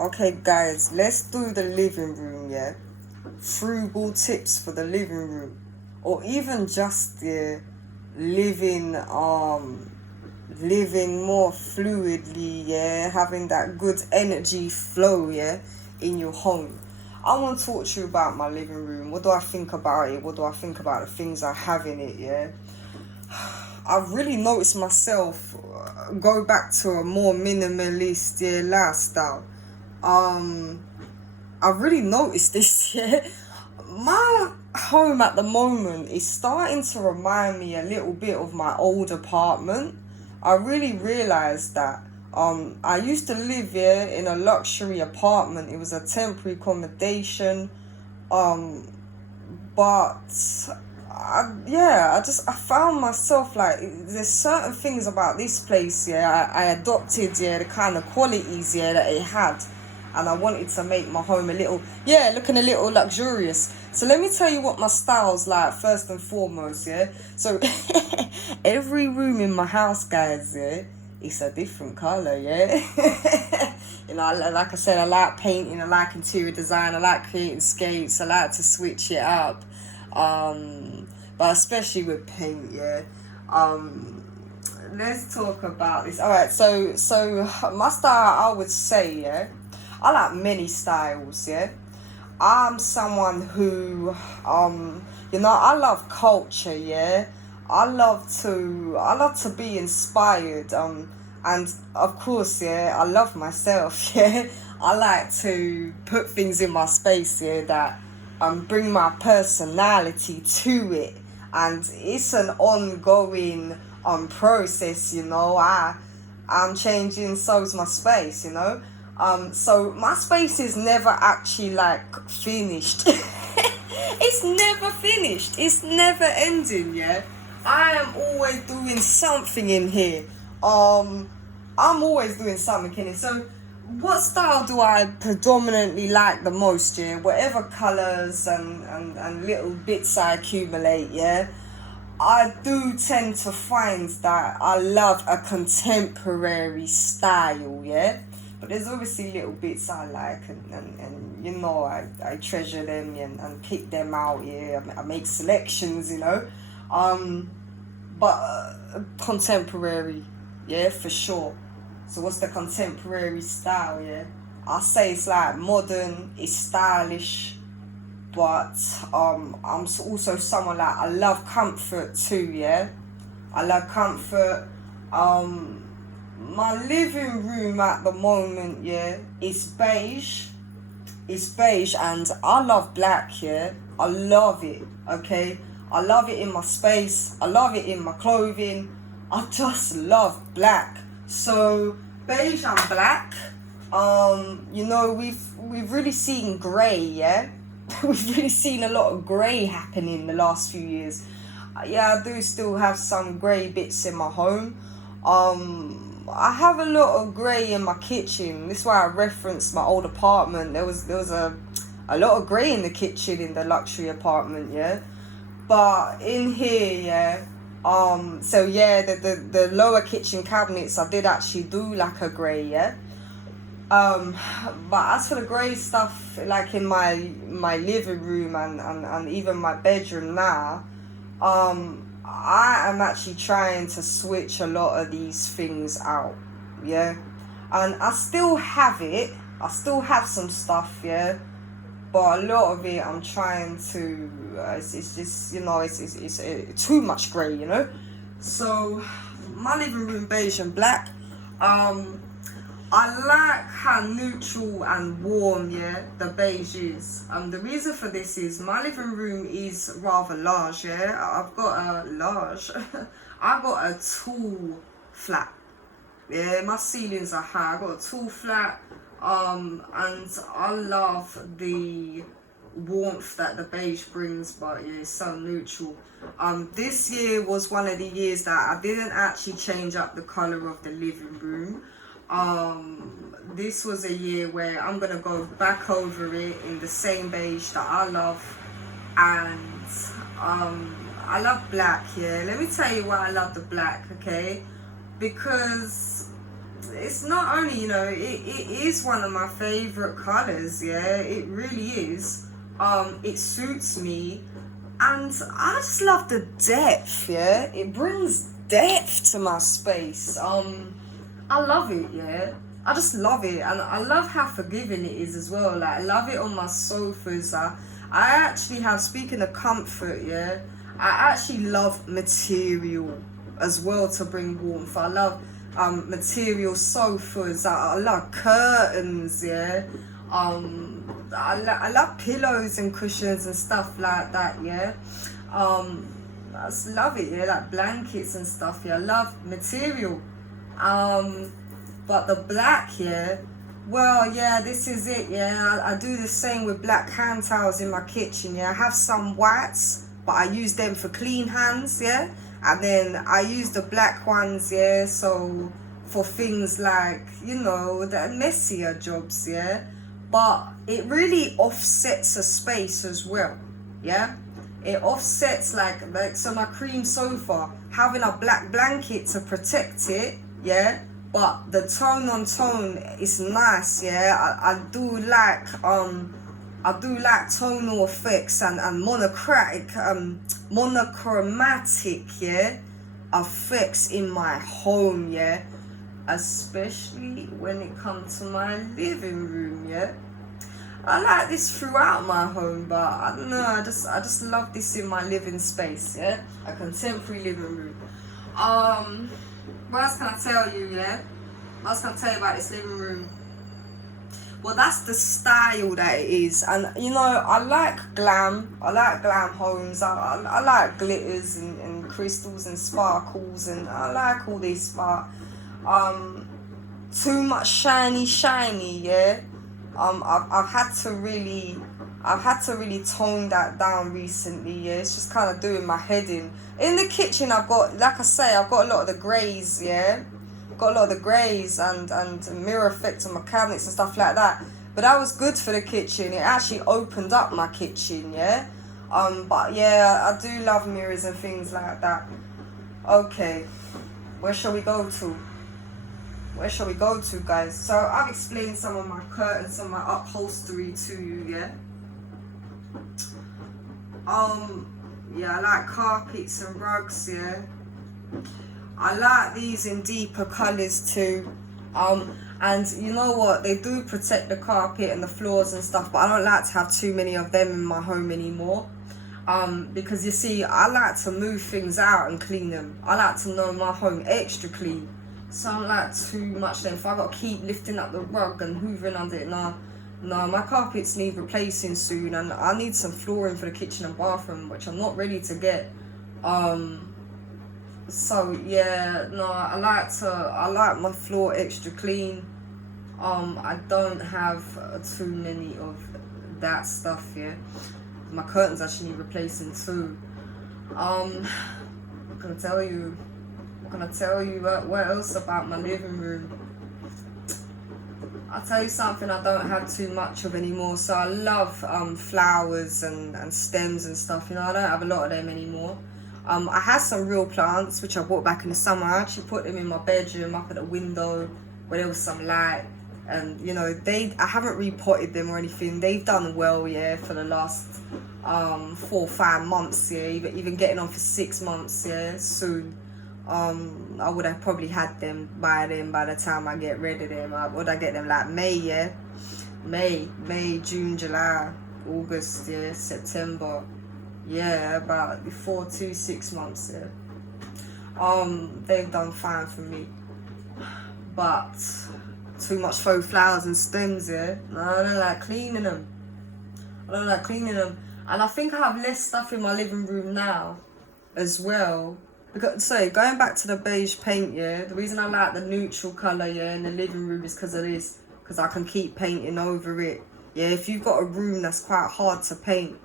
Okay, guys, let's do the living room, yeah? Frugal tips for the living room. Or even just the living, living more fluidly, yeah? Having that good energy flow, yeah? In your home. I want to talk to you about my living room. What do I think about it? What do I think about the things I have in it, yeah? I've really noticed myself go back to a more minimalist, yeah, lifestyle. Um, I've really noticed this, yeah. My home at the moment is starting to remind me a little bit of my old apartment. I really realised that I used to live here in a luxury apartment. It was a temporary accommodation. Um, but I found myself like there's certain things about this place, yeah. I adopted, yeah, the kind of qualities, yeah, that it had, and I wanted to make my home a little, yeah, looking a little luxurious. So let me tell you what my style's like first and foremost, yeah. So every room in my house, guys, yeah, it's a different color, yeah. You know, like I said, I like painting, I like interior design, I like creating scapes, I like to switch it up. But especially with paint, yeah. Um, let's talk about this. All right, so my style, I would say, yeah, I like many styles, yeah. I'm someone who, I love culture, yeah. I love to be inspired, and of course, yeah, I love myself, yeah. I like to put things in my space, yeah, that bring my personality to it, and it's an ongoing process, I'm changing, so's my space, so my space is never actually like finished. It's never finished. It's never ending, yeah. I am always doing something in here. I'm always doing something in here. So what style do I predominantly like the most, yeah? Whatever colours and little bits I accumulate, yeah. I do tend to find that I love a contemporary style, yeah. But there's obviously little bits I like, and I treasure them, and pick them out, yeah. I make selections, Um, but contemporary, yeah, for sure. So what's the contemporary style, yeah? I say it's like modern, it's stylish, but I'm also someone like I love comfort too, yeah. I love comfort. Um, my living room at the moment, yeah, is beige. It's beige, and I love black, yeah. I love it, okay. I love it in my space. I love it in my clothing. I just love black. So beige and black. We've really seen grey, yeah. We've really seen a lot of grey happening in the last few years. Yeah, I do still have some grey bits in my home. I have a lot of grey in my kitchen. This is why I referenced my old apartment. There was a lot of grey in the kitchen in the luxury apartment, yeah. But in here, yeah. So yeah, the lower kitchen cabinets, I did actually do like a grey, yeah. Um, but as for the grey stuff, like in my living room and even my bedroom now, I am actually trying to switch a lot of these things out, yeah. And I still have it. I still have some stuff, yeah. But a lot of it, I'm trying to. It's just it's too much grey, So my living room beige and black. I like how neutral and warm, yeah, the beige is. The reason for this is my living room is rather large, yeah. I've got a large. I got a tall flat. Yeah, my ceilings are high. I got a tall flat. And I love the warmth that the beige brings, but yeah, it's so neutral. This year was one of the years that I didn't actually change up the colour of the living room. This was a year where I'm gonna go back over it in the same beige that I love, and I love black. Yeah, let me tell you why I love the black, okay? Because it's not only, you know, it is one of my favorite colors. Yeah, it really is. It suits me, and I just love the depth. Yeah, it brings depth to my space. I love it. Yeah, I just love it, and I love how forgiving it is as well. Like, I love it on my sofas. I actually have, speaking of comfort, yeah, I actually love material as well to bring warmth. I love material sofas. I love curtains, yeah. I love pillows and cushions and stuff like that, yeah. I just love it, yeah, like blankets and stuff, yeah. I love material. But the black, yeah, well, yeah, this is it, yeah. I do the same with black hand towels in my kitchen, yeah. I have some whites, but I use them for clean hands, yeah. And then I use the black ones, yeah, so for things like, you know, the messier jobs, yeah. But it really offsets a space as well, yeah. It offsets, like so my cream sofa, having a black blanket to protect it, yeah. But the tone on tone is nice, yeah. I do like tonal effects and monochromatic, yeah, effects in my home, yeah. Especially when it comes to my living room, yeah. I like this throughout my home, but I don't know, I just love this in my living space, yeah. A contemporary living room. What else can I tell you, yeah? What else can I tell you about this living room? Well, that's the style that it is. And, you know, I like glam. I like glam homes. I like glitters and crystals and sparkles. And I like all this, but too much shiny, yeah? I've had to really tone that down recently, yeah. It's just kind of doing my head in. In the kitchen, I've got, like I say, I've got a lot of the greys, yeah. Got a lot of the greys and mirror effects on my cabinets and stuff like that. But that was good for the kitchen. It actually opened up my kitchen, yeah. But yeah, I do love mirrors and things like that. Okay, where shall we go to? Where shall we go to, guys? So I've explained some of my curtains and my upholstery to you, yeah. Yeah, I like carpets and rugs, yeah. I like these in deeper colours too. And you know what? They do protect the carpet and the floors and stuff, but I don't like to have too many of them in my home anymore. Because you see, I like to move things out and clean them. I like to know my home extra clean. So I don't like too much then. If I got to keep lifting up the rug and hoovering under it, no, my carpets need replacing soon, and I need some flooring for the kitchen and bathroom, which I'm not ready to get. So yeah, no, I like my floor extra clean. I don't have too many of that stuff, yeah. My curtains actually need replacing too. What can I tell you? What else about my living room? I'll tell you something I don't have too much of anymore. So I love flowers and stems and stuff, you know. I don't have a lot of them anymore. I had some real plants which I bought back in the summer. I actually put them in my bedroom up at the window where there was some light, and you know, I haven't repotted them or anything. They've done well, yeah, for the last 4 or 5 months, yeah, even getting on for 6 months, yeah, soon. I would have probably had them by the time I get rid of them. Would I get them like May, yeah? May, June, July, August, yeah, September. Yeah, about 4 to 6 months, yeah. They've done fine for me. But too much faux flowers and stems, yeah. No, I don't like cleaning them. And I think I have less stuff in my living room now as well. Because, going back to the beige paint, yeah, the reason I like the neutral colour, yeah, in the living room is because of this. Because I can keep painting over it. Yeah, if you've got a room that's quite hard to paint,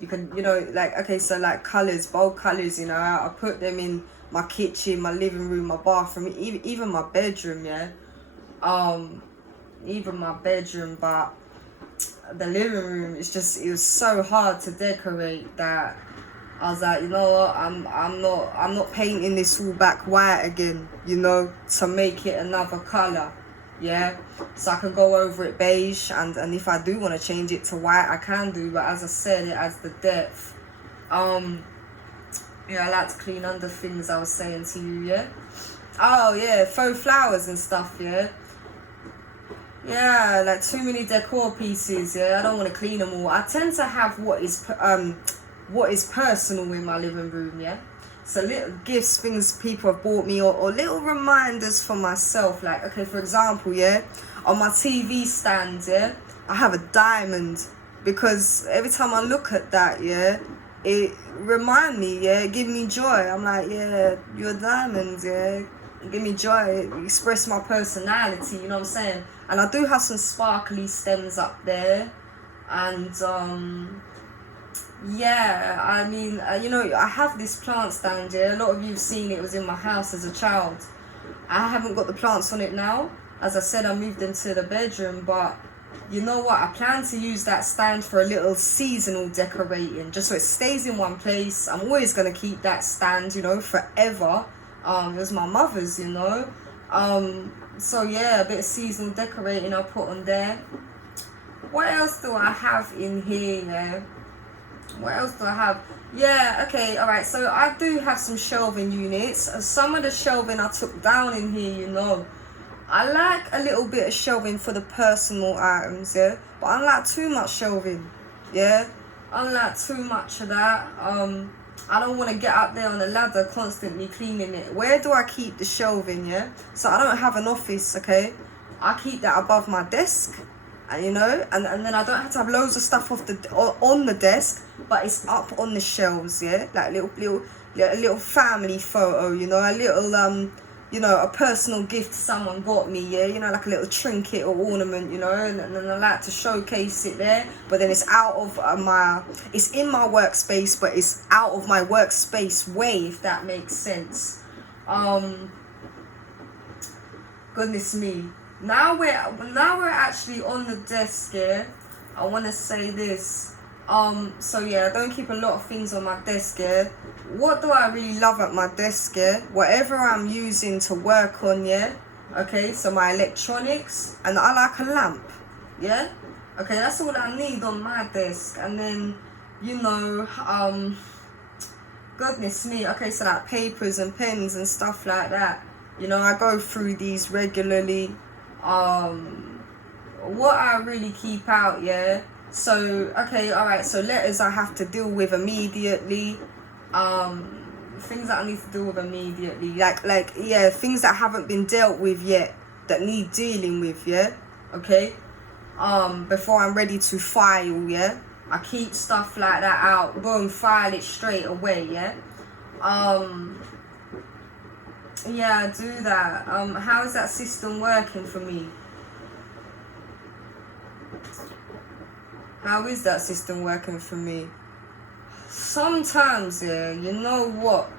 you can, you know, like, okay, so like colours, bold colours, you know, I put them in my kitchen, my living room, my bathroom, even my bedroom, yeah. Even my bedroom, but the living room, it was so hard to decorate that I was like, you know what, I'm not painting this all back white again, you know, to make it another colour. Yeah, so I can go over it beige, and if I do want to change it to white, I can do, but as I said, it has the depth. Yeah, I like to clean under things, I was saying to you, yeah. Oh yeah, faux flowers and stuff, yeah. Yeah, like too many decor pieces, yeah. I don't want to clean them all. I tend to have what is personal in my living room, yeah. So little gifts, things people have bought me, or little reminders for myself. Like, okay, for example, yeah, on my TV stand, yeah, I have a diamond, because every time I look at that, yeah, it remind me, yeah, it give me joy. I'm like, yeah, you're a diamond, yeah, give me joy, express my personality, you know what I'm saying? And I do have some sparkly stems up there, and yeah, I mean, you know, I have this plant stand here. A lot of you have seen it was in my house as a child. I haven't got the plants on it now. As I said, I moved into the bedroom, but you know what? I plan to use that stand for a little seasonal decorating, just so it stays in one place. I'm always going to keep that stand, you know, forever. It was my mother's, you know. So yeah, a bit of seasonal decorating I'll put on there. What else do I have in here, yeah? What else do I have? Yeah, okay, alright, so I do have some shelving units. Some of the shelving I took down in here, you know. I like a little bit of shelving for the personal items, yeah. But I don't like too much shelving, yeah. I don't like too much of that. I don't want to get up there on the ladder constantly cleaning it. Where do I keep the shelving, yeah? So I don't have an office, okay. I keep that above my desk. And you know, and then I don't have to have loads of stuff on the desk, but it's up on the shelves, yeah, like a little family photo, you know, a little you know, a personal gift someone got me, yeah, you know, like a little trinket or ornament, you know, and I like to showcase it there. But then it's out of it's in my workspace, but it's out of my workspace way, if that makes sense. Goodness me. Now we're actually on the desk here. I want to say this. So yeah, I don't keep a lot of things on my desk here. What do I really love at my desk here? Whatever I'm using to work on, yeah. Okay, so my electronics, and I like a lamp, yeah. Okay, that's all I need on my desk. And then, you know, goodness me. Okay, so like papers and pens and stuff like that. You know, I go through these regularly. What I really keep out, yeah. So okay, alright, so letters I have to deal with immediately. Things that I need to deal with immediately, like yeah, things that haven't been dealt with yet, that need dealing with, yeah. Okay, before I'm ready to file, yeah, I keep stuff like that out, boom, file it straight away, yeah. Yeah, I do that. How is that system working for me? How is that system working for me? Sometimes, yeah, you know what?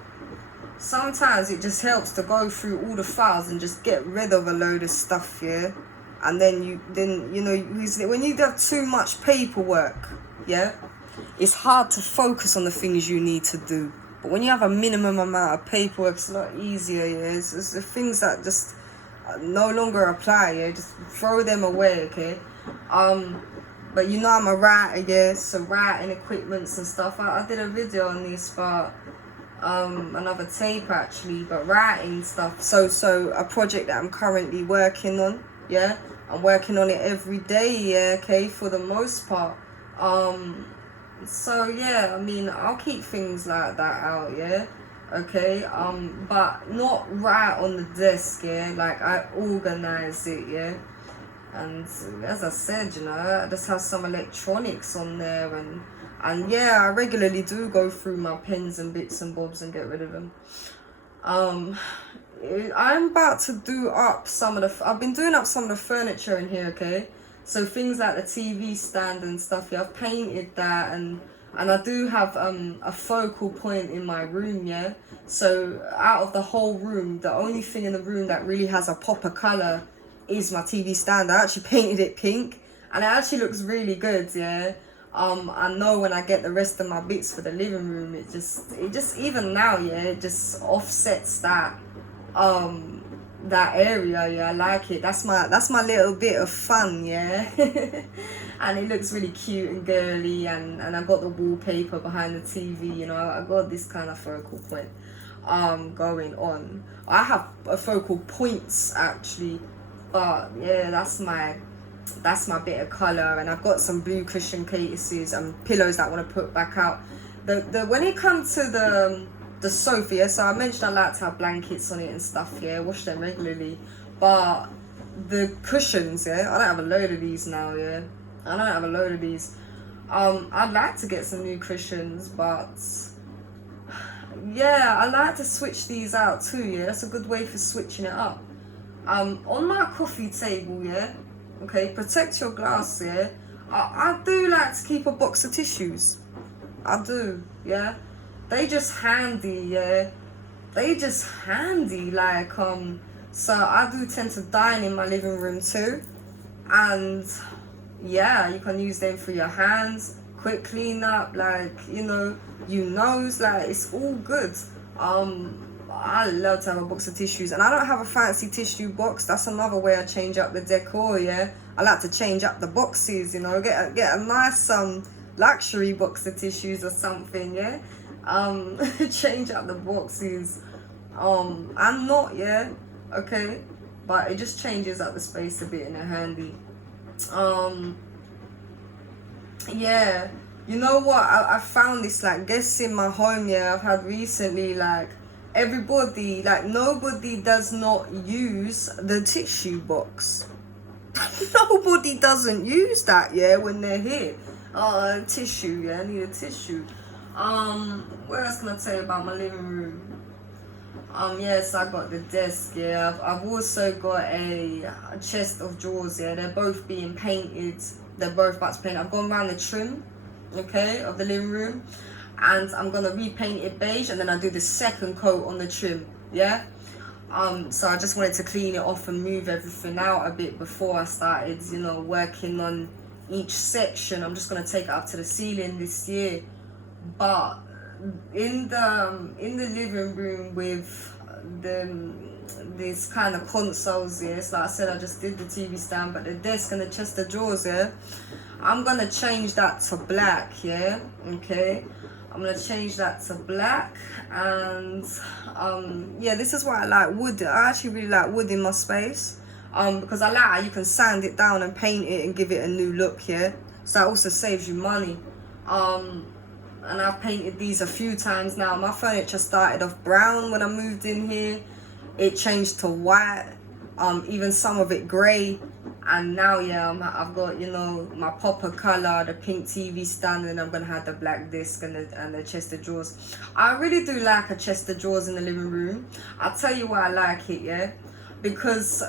Sometimes it just helps to go through all the files and just get rid of a load of stuff, yeah? And then you know, when you have too much paperwork, yeah, it's hard to focus on the things you need to do. But when you have a minimum amount of paperwork, it's a lot easier, yeah? It's the things that just no longer apply, yeah? Just throw them away, okay? But you know I'm a writer, yeah? So writing equipments and stuff. I did a video on this, but another tape actually, but writing stuff. So a project that I'm currently working on, yeah? I'm working on it every day, yeah, okay, for the most part. So yeah, I mean, I'll keep things like that out, yeah, okay, but not right on the desk, yeah, like I organize it, yeah, and as I said, you know, I just have some electronics on there, and yeah, I regularly do go through my pens and bits and bobs and get rid of them. I'm about to do up I've been doing up some of the furniture in here, okay? So things like the TV stand and stuff, yeah, I've painted that, and I do have a focal point in my room, yeah? So out of the whole room, the only thing in the room that really has a pop of colour is my TV stand. I actually painted it pink, and it actually looks really good, yeah? I know when I get the rest of my bits for the living room, it just even now, yeah, it just offsets that area. Yeah, I like it. That's my little bit of fun, yeah. And it looks really cute and girly, and I got the wallpaper behind the TV, you know. I got this kind of focal point going on. I have a focal points actually, but yeah, that's my bit of colour. And I've got some blue cushion cases and pillows that I want to put back out. The when it comes to the sofa, yeah, so I mentioned I like to have blankets on it and stuff, yeah, wash them regularly. But the cushions, yeah, I don't have a load of these now, yeah. I don't have a load of these. I'd like to get some new cushions, but yeah, I like to switch these out too, yeah. That's a good way for switching it up. On my coffee table, yeah, okay, protect your glass, yeah. I do like to keep a box of tissues. I do, yeah. They just handy, yeah. They just handy, like, so I do tend to dine in my living room too. And yeah, you can use them for your hands, quick clean up, like, you know, like, it's all good. I love to have a box of tissues, and I don't have a fancy tissue box. That's another way I change up the decor, yeah. I like to change up the boxes, you know, get a nice luxury box of tissues or something, yeah. Change up the boxes. I'm not, yeah, okay, but it just changes up the space a bit and they're handy. Yeah, you know what? I found this, like, guests in my home, yeah, I've had recently, like, everybody, like, nobody does not use the tissue box. Nobody doesn't use that, yeah, when they're here. Tissue, yeah, I need a tissue. What else can I tell you about my living room? Yes, I got the desk, yeah. I've also got a chest of drawers, yeah. They're both being painted. They're both about to paint. I've gone around the trim, okay, of the living room, and I'm gonna repaint it beige, and then I do the second coat on the trim, yeah. So I just wanted to clean it off and move everything out a bit before I started, you know, working on each section. I'm just gonna take it up to the ceiling this year. But in the living room with this kind of consoles, yeah, so like I said, I just did the TV stand, but the desk and the chest of drawers, yeah, I'm gonna change that to black, yeah, okay. I'm gonna change that to black. And yeah, this is why I like wood. I actually really like wood in my space, because I like how you can sand it down and paint it and give it a new look, yeah. So that also saves you money. And I've painted these a few times now. My furniture started off brown when I moved in here. It changed to white, even some of it grey. And now, yeah, I've got, you know, my popper colour, the pink TV stand, and I'm going to have the black disc and the chest of drawers. I really do like a chest of drawers in the living room. I'll tell you why I like it, yeah. Because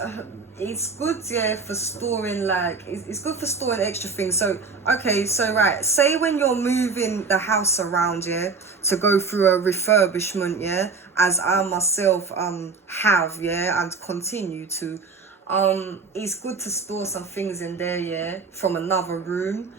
it's good, yeah, for storing, like, it's good for storing extra things. So, okay, so, right, say when you're moving the house around, yeah, to go through a refurbishment, yeah, as I myself have, yeah, and continue to, it's good to store some things in there, yeah, from another room.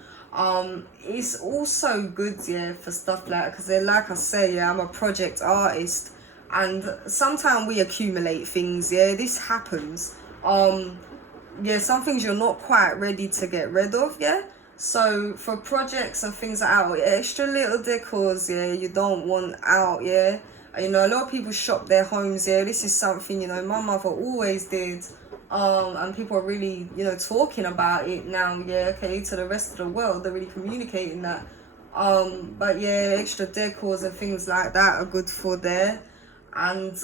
It's also good, yeah, for stuff like, because like I say, yeah, I'm a project artist, and sometimes we accumulate things, yeah, this happens. Yeah, some things you're not quite ready to get rid of, yeah. So for projects and things like that, extra little decors, yeah, you don't want out, yeah. You know, a lot of people shop their homes, yeah. This is something, you know, my mother always did. And people are really, you know, talking about it now, yeah, okay, to the rest of the world, they're really communicating that. But yeah, extra decors and things like that are good for there. And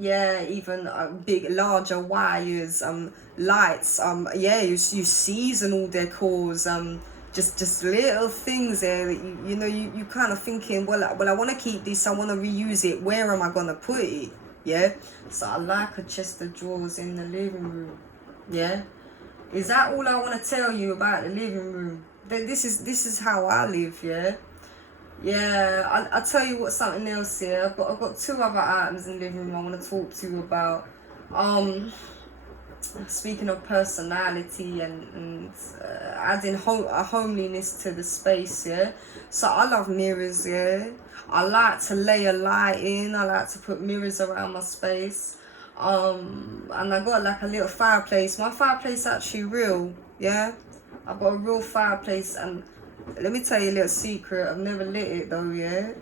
yeah, even big larger wires, lights, yeah, you seasonal decors, just little things there that you know you kind of thinking, well I want to keep this, I want to reuse it, where am I gonna put it, yeah. So I like a chest of drawers in the living room, yeah. Is that all I want to tell you about the living room? This is how I live, yeah. Yeah, I'll tell you what, something else here. I've got two other items in the living room I want to talk to you about. speaking of personality and adding a homeliness to the space, yeah. So I love mirrors, yeah. I like to layer light in. I like to put mirrors around my space. And I got like a little fireplace. My fireplace actually real, yeah. I've got a real fireplace, and let me tell you a little secret. I've never lit it though, yeah.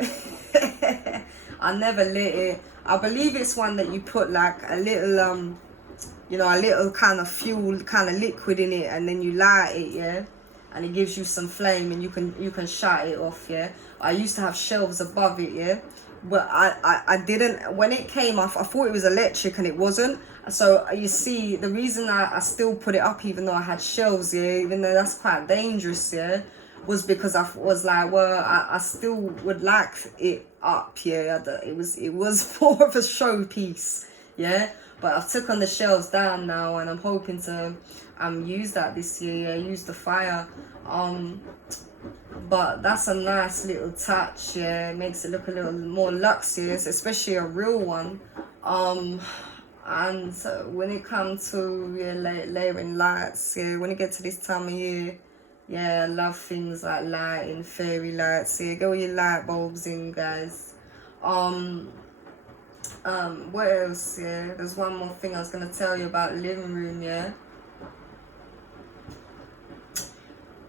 I never lit it. I believe it's one that you put like a little a little kind of fuel, kind of liquid in it, and then you light it, yeah, and it gives you some flame, and you can shut it off, yeah. I used to have shelves above it, yeah, but I didn't, when it came off, I thought it was electric and it wasn't. So you see, the reason I still put it up even though I had shelves, yeah, even though that's quite dangerous, yeah, was because I was like, well, I still would like it up, yeah. It was more of a showpiece, yeah. But I've took on the shelves down now, and I'm hoping to use that this year, yeah, use the fire. But that's a nice little touch, yeah. It makes it look a little more luxurious, especially a real one. And when it comes to layering lights, yeah, when you get to this time of year, yeah, I love things like lighting, fairy lights. Yeah, get all your light bulbs in, guys. What else? Yeah, there's one more thing I was gonna tell you about living room. Yeah,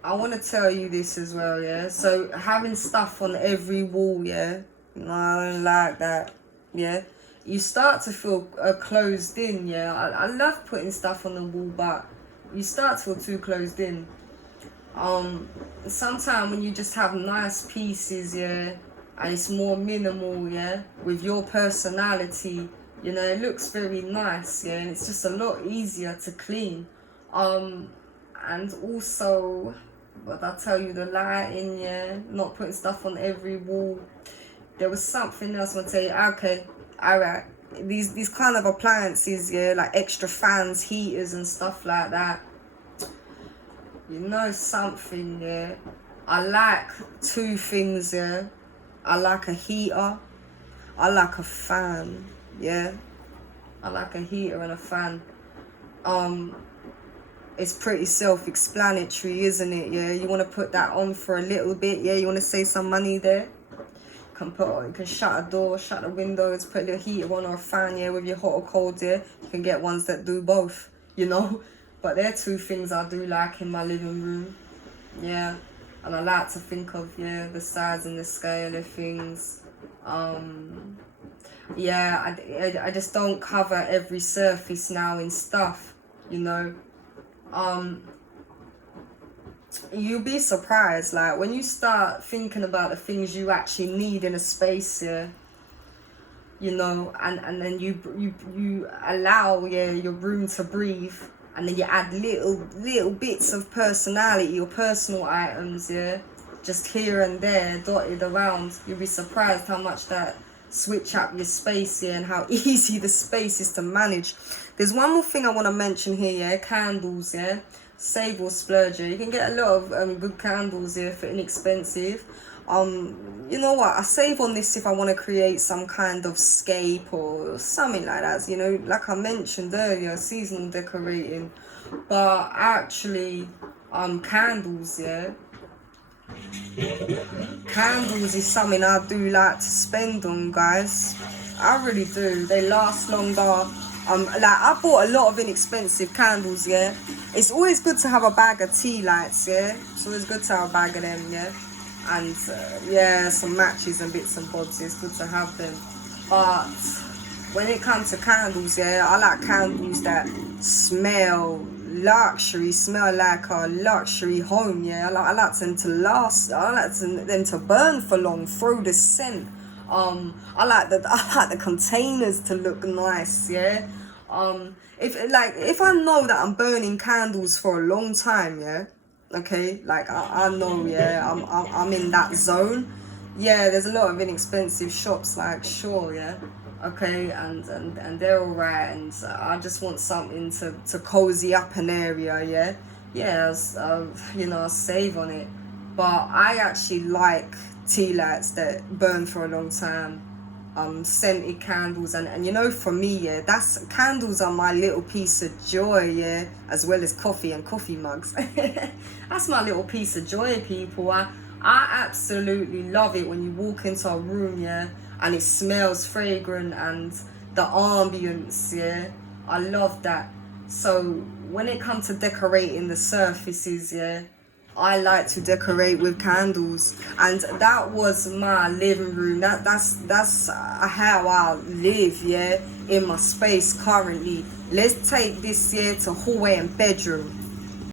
I want to tell you this as well. Yeah, so having stuff on every wall. Yeah, no, I don't like that. Yeah, you start to feel closed in. Yeah, I love putting stuff on the wall, but you start to feel too closed in. Sometimes when you just have nice pieces, yeah, and it's more minimal, yeah, with your personality, you know, it looks very nice, yeah, and it's just a lot easier to clean. And also, what I tell you, the lighting, yeah, not putting stuff on every wall. There was something else I want to tell you. Okay, alright, these kind of appliances, yeah, like extra fans, heaters and stuff like that. You know something, yeah, I like two things, yeah. I like a heater, I like a fan, yeah. I like a heater and a fan. It's pretty self-explanatory, isn't it? Yeah, you want to put that on for a little bit, yeah, you want to save some money there. You can shut a door, shut the windows, put a little heater on or a fan, yeah, with your hot or cold, yeah. You can get ones that do both, you know. But they're two things I do like in my living room, yeah. And I like to think of, yeah, the size and the scale of things. Yeah, I just don't cover every surface now in stuff, you know. You'll be surprised, like, when you start thinking about the things you actually need in a space, yeah, you know, and then you allow, yeah, your room to breathe, and then you add little bits of personality or personal items, yeah, just here and there, dotted around. You'll be surprised how much that switch up your space, yeah, and how easy the space is to manage. There's one more thing I want to mention here, yeah, candles, yeah. Save or splurge, yeah. You can get a lot of good candles here for inexpensive. You know what, I save on this if I want to create some kind of scape or something like that, you know, like I mentioned earlier, seasonal decorating. But actually, candles, yeah, candles is something I do like to spend on, guys. I really do. They last longer. Like, I bought a lot of inexpensive candles, yeah. It's always good to have a bag of tea lights, yeah. It's always good to have a bag of them, yeah. And yeah, some matches and bits and bobs. It's good to have them. But when it comes to candles, yeah, I like candles that smell luxury, smell like a luxury home, yeah. I like them to last. I like them to burn for long, throw the scent. I like the containers to look nice, yeah. If I know that I'm burning candles for a long time, yeah, okay, like I know, yeah, I'm in that zone. Yeah, there's a lot of inexpensive shops, like, sure, yeah, okay, and they're alright, and I just want something to cozy up an area, yeah. You know, I'll save on it. But I actually like tea lights that burn for a long time. scented candles, and you know, for me, yeah, that's candles are my little piece of joy, yeah, as well as coffee and coffee mugs. That's my little piece of joy, people. I absolutely love it when you walk into a room, yeah, and it smells fragrant, and the ambience, yeah, I love that. So when it comes to decorating the surfaces, yeah, I like to decorate with candles, and that was my living room. That's how I live, yeah, in my space currently. Let's take this here to hallway and bedroom.